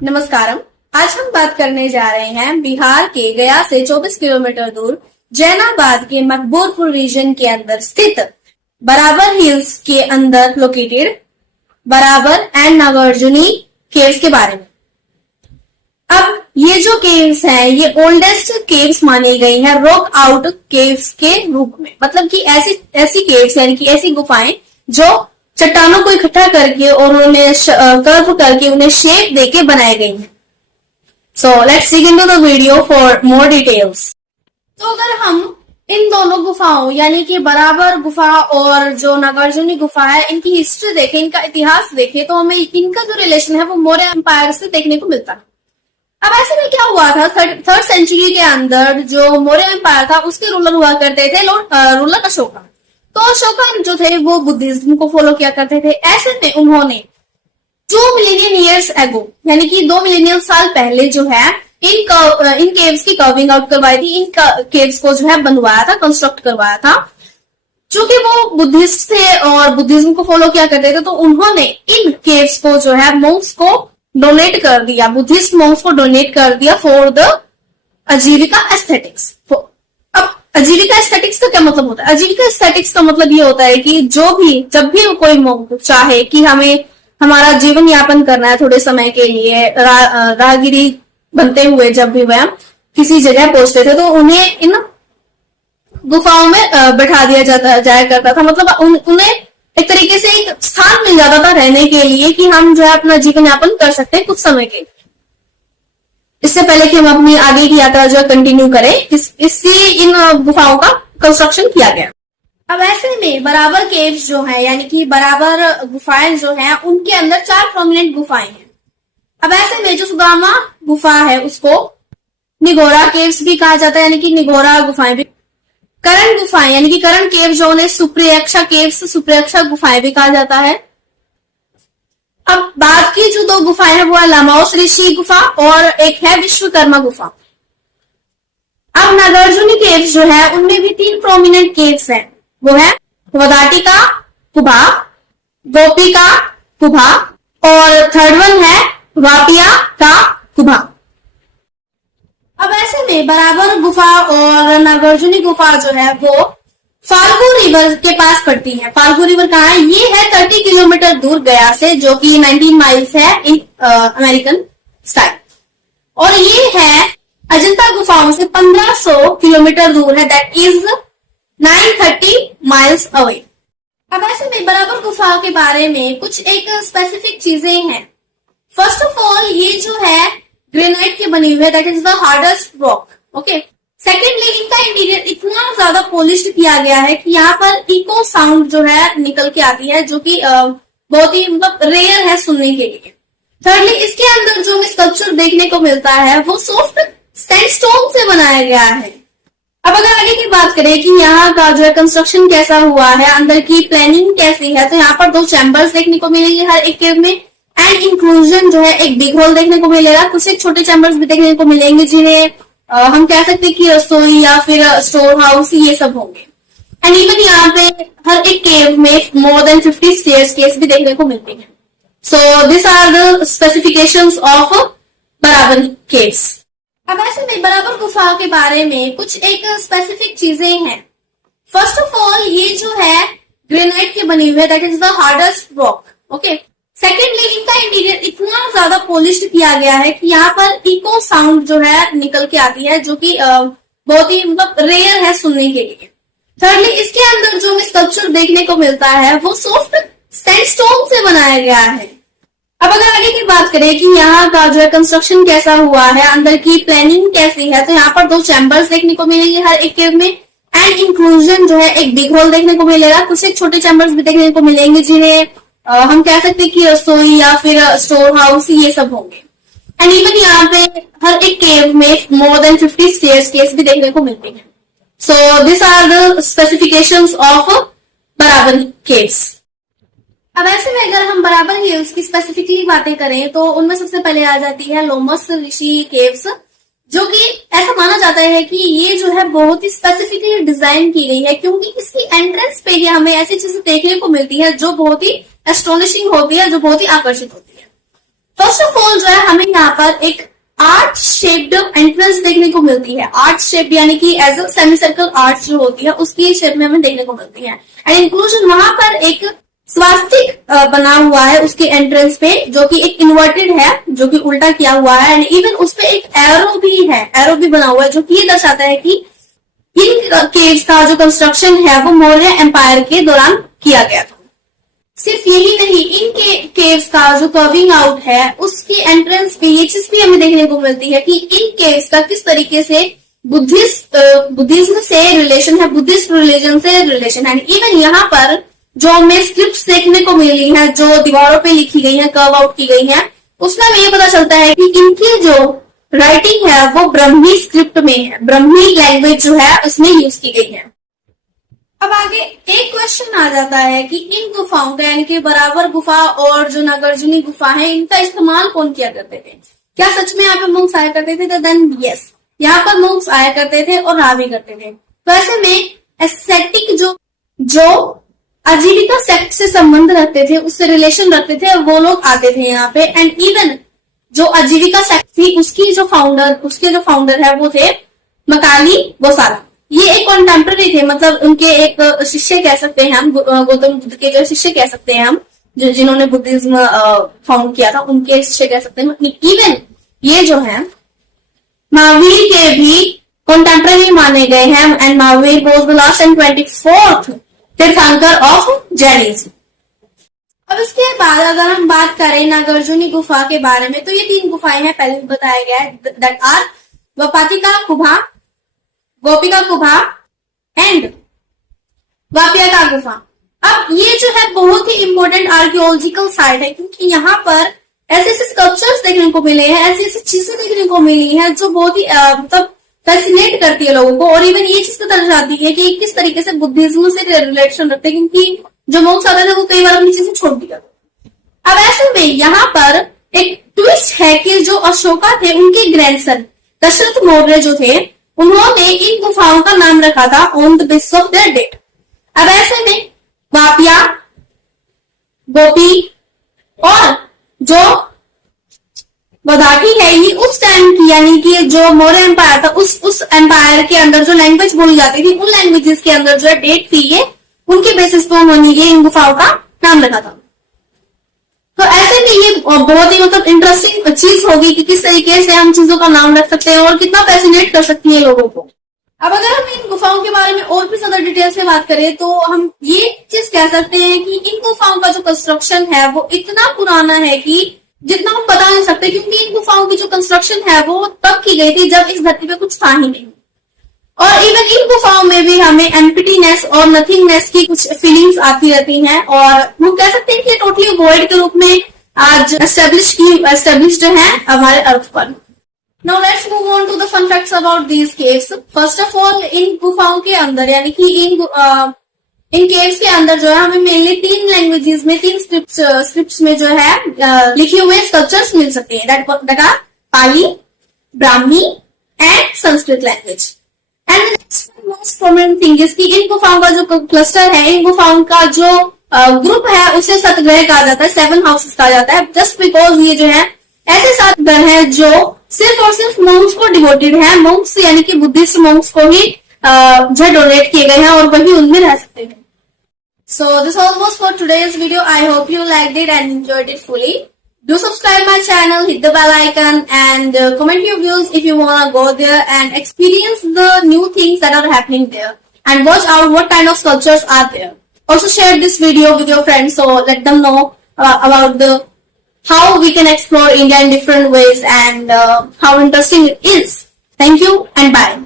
नमस्कारम। आज हम बात करने जा रहे हैं बिहार के गया से 24 किलोमीटर दूर जैनाबाद के मकबूरपुर रीजन के अंदर स्थित बराबर हिल्स के अंदर लोकेटेड बराबर एंड नागार्जुनी केव्स के बारे में। अब ये जो केव्स हैं ये ओल्डेस्ट केव्स मानी गई हैं रॉक आउट केव्स के रूप में। मतलब कि ऐसी केव्स यानी कि ऐसी गुफाएं जो चट्टानों को इकट्ठा करके और उन्हें कर्व करके उन्हें शेप देके बनाई गई हैं। So let's dig into the video for more details. तो अगर हम इन दोनों गुफाओं यानी कि बराबर गुफा और जो नागार्जुनी गुफा है इनकी हिस्ट्री देखें, इनका इतिहास देखें, तो हमें इनका जो रिलेशन है वो मौर्य एम्पायर से देखने को मिलता है। अब ऐसे में क्या हुआ था, थर्ड सेंचुरी के अंदर जो मौर्य एम्पायर था उसके रूलर हुआ करते थे रूलर अशोका। तो अशोका जो थे वो बुद्धिज्म को फॉलो किया करते थे। ऐसे में उन्होंने 2 मिलियन ईयर्स एगो यानी कि 2 मिलियन साल पहले जो है इन केव्स की कर्विंग आउट करवाई थी। इन केव्स को जो है बनवाया था, कंस्ट्रक्ट करवाया था। चूंकि वो बुद्धिस्ट थे और बुद्धिज्म को फॉलो किया करते थे तो उन्होंने इन केव्स को जो है मोंक्स को डोनेट कर दिया, बुद्धिस्ट मोंक्स को डोनेट कर दिया फॉर द आजीविका एस्थेटिक्स। अब आजीविका एस्थेटिक्स का क्या मतलब होता है? आजीविका एस्थेटिक्स का मतलब ये होता है कि जब भी कोई मोंक चाहे कि हमें हमारा जीवन यापन करना है थोड़े समय के लिए, राहगीरी बनते हुए जब भी वह किसी जगह पहुंचते थे तो उन्हें इन गुफाओं में बैठा दिया जाया करता था। मतलब उन्हें एक तरीके से एक स्थान मिल जाता था रहने के लिए कि हम जो है अपना जीवन यापन कर सकते हैं कुछ समय के। इससे पहले कि हम अपनी आगे की यात्रा जो है कंटिन्यू करें, इसलिए इन गुफाओं का कंस्ट्रक्शन किया गया। अब ऐसे में बराबर केव्स जो है यानी कि बराबर गुफाएं जो हैं उनके अंदर 4 प्रोमिनेंट गुफाएं हैं। अब ऐसे में जो सुदामा गुफा है उसको निगोरा केव्स भी कहा जाता है यानी कि निगोरा गुफाएं भी। करण गुफाएं यानी कि करण केव जो उन्हें सुप्रियक्षा केव्स, सुप्रियक्षा गुफाएं भी कहा जाता है। अब बाद की जो 2 गुफाएं हैं वो है लामाओस ऋषि गुफा और एक है विश्वकर्मा गुफा। अब नागार्जुनी केव्स जो है उनमें भी 3 प्रोमिनेंट केव्स हैं। वो है वदाटिका कुभा, गोपिका कुभा और थर्ड वन है वापिया का कुभा। अब ऐसे में बराबर गुफा और नागार्जुनी गुफा जो है वो फाल्गु रिवर के पास पड़ती है। फाल्गु रिवर कहाँ है? ये है 30 किलोमीटर दूर गया से, जो कि 19 माइल्स है इन अमेरिकन स्टाइल। और ये है अजंता गुफाओं से 1500 किलोमीटर दूर है, दैट इज 930 माइल्स अवे। अब ऐसे में बराबर गुफा के बारे में कुछ एक स्पेसिफिक चीजें हैं। फर्स्ट ऑफ ऑल ये जो है ग्रेनाइट के बनी हुई है, that is the hardest rock. Okay. Secondly इनका इंटीरियर इतना ज्यादा पॉलिश्ड किया गया है कि यहाँ पर इको साउंड जो है निकल के आती है, जो कि बहुत ही मतलब रेयर है सुनने के लिए। थर्डली इसके अंदर जो हमें स्कल्पचर देखने को मिलता है वो सॉफ्ट सैंडस्टोन से बनाया गया है। अब अगर आगे की बात करें कि यहाँ का जो है कंस्ट्रक्शन कैसा हुआ है, अंदर की प्लानिंग कैसी है, तो यहाँ पर 2 चैम्बर्स देखने को मिलेंगे हर एक केव में एंड इंक्लूजन जो है एक बिग होल देखने को मिलेगा। कुछ एक छोटे चैम्बर्स भी देखने को मिलेंगे जिन्हें हम कह सकते हैं कि रसोई या फिर स्टोर हाउस ये सब होंगे। एंड इवन यहाँ पे हर एक केव में मोर देन 50 स्टेयरकेस भी देखने को मिलते हैं। So this are the specifications of Barabar caves. अब ऐसे में बराबर गुफा के बारे में कुछ एक स्पेसिफिक चीजें हैं। फर्स्ट ऑफ ऑल ये जो है ग्रेनाइट के बनी हुई है, that is the hardest rock. Okay. Secondly इनका इंटीरियर इतना ज्यादा पॉलिश्ड किया गया है कि यहाँ पर इको साउंड जो है निकल के आती है, जो कि बहुत ही मतलब रेयर है सुनने के लिए। थर्डली इसके अंदर जो हमें स्कल्पचर देखने को मिलता है वो सॉफ्ट सैंडस्टोन से बनाया गया है। अब अगर आगे की बात करें कि यहाँ का जो है कंस्ट्रक्शन कैसा हुआ है, अंदर की प्लानिंग कैसी है, तो यहाँ पर 2 चैम्बर्स देखने को मिलेंगे हर एक केव में एंड इंक्लूजन जो है एक बिग होल देखने को मिलेगा। कुछ एक छोटे चैम्बर्स भी देखने को मिलेंगे जिन्हें हम कह सकते हैं कि रसोई या फिर स्टोर हाउस ये सब होंगे। एंड इवन यहाँ पे हर एक केव में मोर देन 50 स्टेयरकेस भी देखने को मिलते हैं। So this are the specifications of Barabar caves. अब ऐसे में अगर हम बराबर हिल्स की स्पेसिफिकली बातें करें तो उनमें सबसे पहले आ जाती है लोमस ऋषि केव्स, जो कि ऐसा माना जाता है कि ये जो है बहुत ही स्पेसिफिकली डिजाइन की गई है क्योंकि इसकी एंट्रेंस पे ही हमें ऐसी चीजें देखने को मिलती है जो बहुत ही एस्टोनिशिंग होती है, जो बहुत ही आकर्षित होती है। फर्स्ट ऑफ ऑल जो है हमें यहाँ पर एक आर्ट शेप्ड एंट्रेंस देखने को मिलती है। आर्ट शेप यानी कि as a semi circle art जो होती है उसकी शेप में हमें देखने को मिलती है। एंड इंक्लूजन वहां पर एक स्वास्तिक बना हुआ है उसके एंट्रेंस पे, जो कि एक इन्वर्टेड है, जो कि उल्टा किया हुआ है। एंड इवन उस पे एक एरो भी है, एरो भी बना हुआ है, जो कि ये दर्शाता है कि इन केव्स का जो कंस्ट्रक्शन है वो मौर्य एम्पायर के दौरान किया गया था। सिर्फ यही नहीं, इन केव्स का जो कर्विंग आउट है उसकी एंट्रेंस पे ये चीज भी हमें देखने को मिलती है कि इन केव्स का किस तरीके से बुद्धिज्म से रिलेशन है, बुद्धिस्ट रिलीजन से रिलेशन है। इवन यहाँ पर जो हमें स्क्रिप्ट देखने को मिली है, जो दीवारों पे लिखी गई है, कर्व आउट की गई है, उसमें हमें ये पता चलता है कि इनकी जो राइटिंग है वो ब्रह्मी स्क्रिप्ट में है, ब्रह्मी लैंग्वेज जो है उसमें यूज की गई है। अब आगे एक क्वेश्चन आ जाता है कि इन गुफाओं का यानी कि बराबर गुफा और जो नागार्जुनी गुफा है इनका इस्तेमाल कौन किया करते थे? क्या सच में यहाँ पे monks आया करते थे? तो देन यस, यहाँ पर monks आया करते थे और रहा भी करते थे। तो ऐसे में एस्थेटिक जो आजीविका सेक्ट से संबंध रखते थे, उससे रिलेशन रखते थे, वो लोग आते थे यहाँ पे। एंड इवन जो आजीविका सेक्ट थी उसके जो फाउंडर है वो थे मकाली गोसाला। ये एक कॉन्टेम्पररी थे, मतलब उनके एक शिष्य कह सकते हैं हम, गौतम बुद्ध के जो शिष्य कह सकते हैं हम, जो जिन्होंने बुद्धिज्म फाउंड किया था उनके शिष्य कह सकते हैं। इवन ये जो है महावीर के भी कॉन्टेम्पररी माने गए हैं। And Mahavir was the last and 24th तीर्थंकर ऑफ जैनिज्म। अब इसके बाद अगर हम बात करें नागार्जुनी गुफा के बारे में, तो ये 3 गुफाएं हैं, पहले भी बताया गया है, दैट आर वपातिका गुफा, गोपिका गुफा एंड वापियाका गुफा। अब ये जो है बहुत ही इंपॉर्टेंट आर्कियोलॉजिकल साइट है, क्योंकि यहाँ पर ऐसे ऐसे स्कल्पचर्स देखने को मिले हैं, ऐसी ऐसी चीजें देखने को मिली हैं जो बहुत ही मतलब फैसिनेट करती है लोगों को। और इवन ये चीज पता जाती है कि किस तरीके से बुद्धिज्म से रिलेशन रखते हैं, क्योंकि जो मोक्ष आते थे वो कई बार अपनी चीजें छोड़ दिया। अब ऐसे में यहाँ पर एक ट्विस्ट है कि जो अशोका थे उनके ग्रैंडसन दशरथ मौर्य जो थे, उन्होंने इन गुफाओं का नाम रखा था on the basis of their date. अब ऐसे में वापिया, गोपी और जो वदाकी है, ये उस टाइम की यानी कि जो मौर्य एम्पायर था उस एम्पायर के अंदर जो लैंग्वेज बोली जाती थी उन लैंग्वेजेस के अंदर जो है डेट थी, ये उनके बेसिस पर उन्होंने ये इन गुफाओं का नाम रखा था। तो ऐसे में ये बहुत ही मतलब इंटरेस्टिंग चीज होगी कि किस तरीके से हम चीजों का नाम रख सकते हैं और कितना फैसिनेट कर सकती है लोगों को। अब अगर हम इन गुफाओं के बारे में और भी ज्यादा डिटेल से बात करें तो हम ये चीज कह सकते हैं कि इन गुफाओं का जो कंस्ट्रक्शन है वो इतना पुराना है कि जितना हम बता नहीं सकते, क्योंकि इन गुफाओं की जो कंस्ट्रक्शन है वो तब की गई थी जब इस धरती पे कुछ था ही नहीं। और इवन इन गुफाओं में भी हमें एम्प्टीनेस और नथिंगनेस की कुछ फीलिंग्स आती रहती हैं, और हम कह सकते हैं कि टोटली वॉइड के रूप में आज एस्टेब्लिश्ड है हमारे अर्थ पर। Now let's move on to the fun facts about these caves. First of all, इन गुफाओं के अंदर यानी कि इन केव्स के अंदर जो है हमें मेनली 3 लैंग्वेजेस में 3 स्क्रिप्ट्स में जो है लिखे हुए स्कल्पचर्स मिल सकते हैं, that are Pali, Brahmi and Sanskrit language. And most prominent thing is कि इन गुफाओं का जो क्लस्टर है, इन गुफाओं का जो ग्रुप है उसे सतग्रह कहा जाता है, 7 हाउसेस कहा जाता है, जस्ट बिकॉज ये जो है ऐसे 7 घर हैं जो सिर्फ और सिर्फ मोंक्स को डिवोटेड है। मोंक्स यानी कि बुद्धिस्ट मोंक्स को ही जो डोनेट किए गए हैं और वही उनमें रह सकते हैं। So this all was for today's video. I hope you liked it and enjoyed it fully. Do subscribe my channel, hit the bell icon and comment your views if you wanna go there and experience the new things that are happening there. And watch out what kind of sculptures are there. Also share this video with your friends so let them know about how we can explore India in different ways and how interesting it is. Thank you and bye.